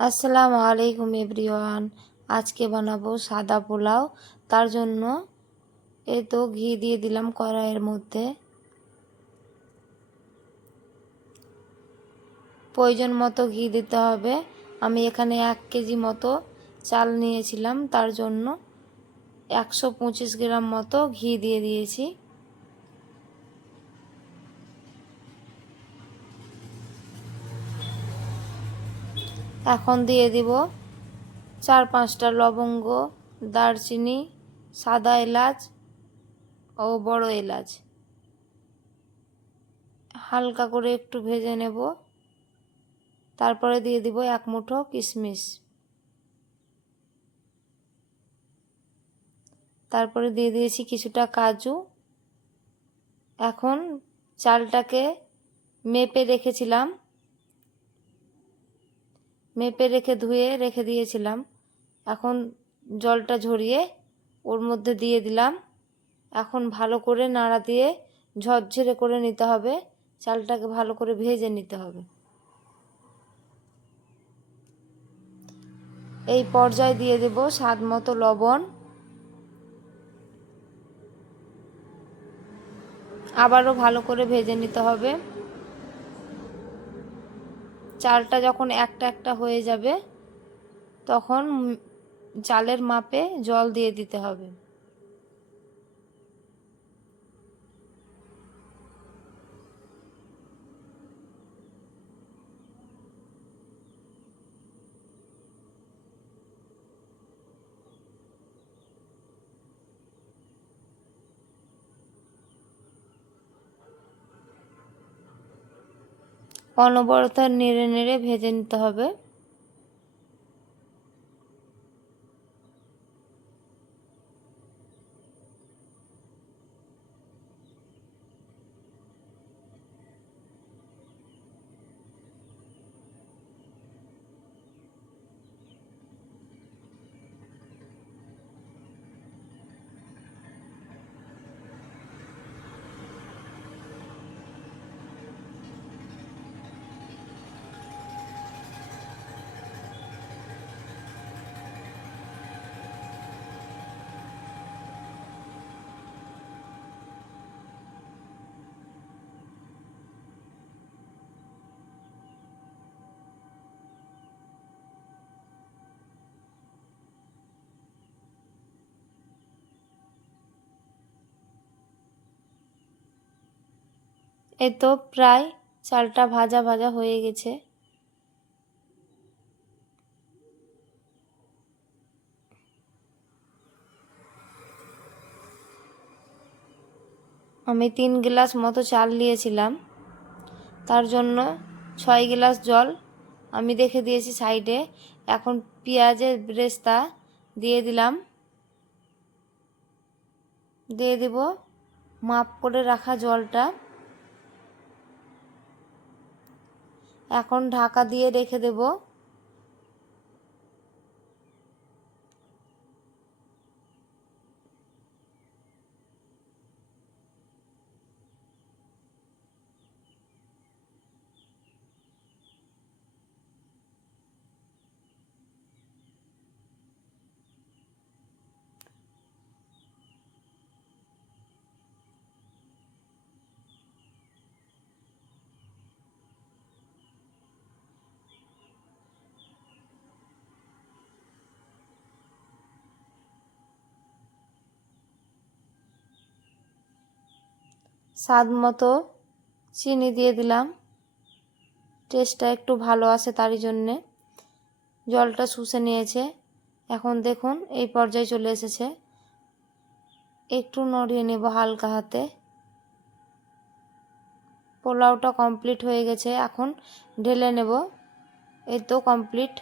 আসসালামু আলাইকুম এভরিওয়ান। আজকে বানাবো সাদা পোলাও। তার জন্য এই তো ঘি দিয়ে দিলাম কড়াইয়ের মধ্যে। প্রয়োজন মতো ঘি দিতে হবে। আমি এখানে 1 কেজি মতো চাল নিয়েছিলাম, তার জন্য 125 গ্রাম মতো ঘি দিয়ে দিয়েছি। এখন দিয়ে দিব 4-5টা লবঙ্গ, দারচিনি, সাদা এলাচ ও বড় এলাচ। হালকা করে একটু ভেজে নেব। তারপরে দিয়ে দিব 1 মুঠো কিশমিশ। তারপরে দিয়ে দিয়েছি কিছুটা কাজু। এখন চালটাকে মেপে রেখেছিলাম, মেপে রেখে ধুয়ে রেখে দিয়েছিলাম। এখন জলটা ঝরিয়ে ওর মধ্যে দিয়ে দিলাম। এখন ভালো করে নাড়া দিয়ে ঝরঝরে করে নিতে হবে। চালটাকে ভালো করে ভেজে নিতে হবে। এই পর্যায়ে দিয়ে দেব স্বাদ মতো লবণ। আবারও ভালো করে ভেজে নিতে হবে। চালটা যখন একটা একটা হয়ে যাবে তখন চালের মাপে জল দিয়ে দিতে হবে। অনবরত নেড়ে নেড়ে ভেজে নিতে হবে। এই তো প্রায় চালটা ভাজা ভাজা হয়ে গেছে। আমি 3 গ্লাস মতো চাল নিয়েছিলাম, তার জন্য 6 গ্লাস জল আমি রেখে দিয়েছি সাইডে। এখন পেঁয়াজের বেরেস্তা দিয়ে দিলাম। দিয়ে দেব মাপ করে রাখা জলটা। এখন ঢাকা দিয়ে রেখে দেব। স্বাদ মতো চিনি দিয়ে দিলাম, টেস্টটা একটু ভালো আসে তারই জন্যে। জলটা শুষে নিয়েছে। এখন দেখুন এই পর্যায়ে চলে এসেছে। একটু নড়িয়ে নেব হালকা হাতে। পোলাওটা কমপ্লিট হয়ে গেছে। এখন ঢেলে নেব। এই তো কমপ্লিট।